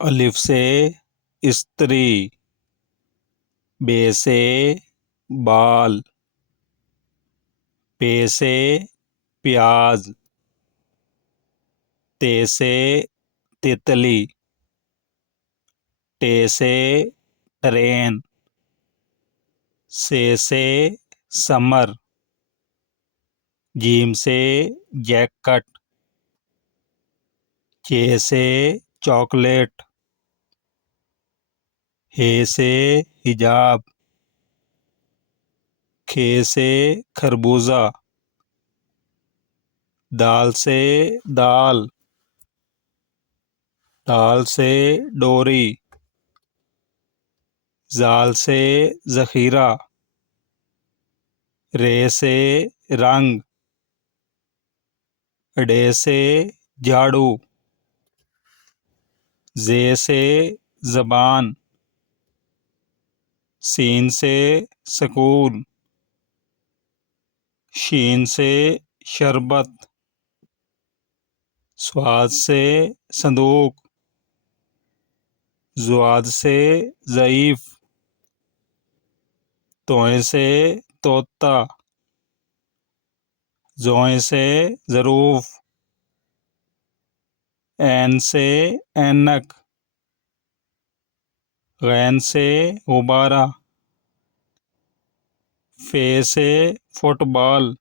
अलिफ से स्त्री, बे से बाल, पे से प्याज, ते से तितली, टे से ट्रेन, से समर, जीम से जैकेट, चे से चॉकलेट, हे से हिजाब, खे से खरबूजा, दाल से दाल, दाल से डोरी, जाल से जखीरा, रे से रंग, डे से झाड़ू, जे से जबान, सीन से सकून, शीन से शरबत, स्वाद से संदूक, जुआद से ज़ईफ, तोए से तोता, जोए से ज़रूफ, ऐन से ऐनक, गैन से गुब्बारा, फे से फुटबॉल,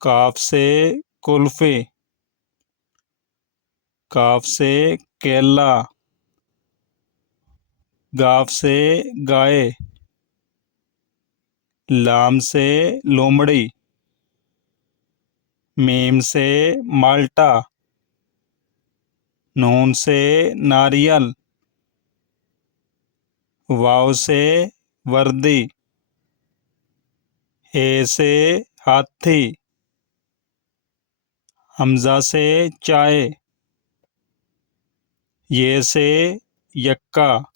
काफ से कुल्फी, काफ से केला, गाफ से गाय, लाम से लोमड़ी, मीम से माल्टा, नून से नारियल, वाव से वर्दी, हे से हाथी, हमजा से चाय, ये से यक्का।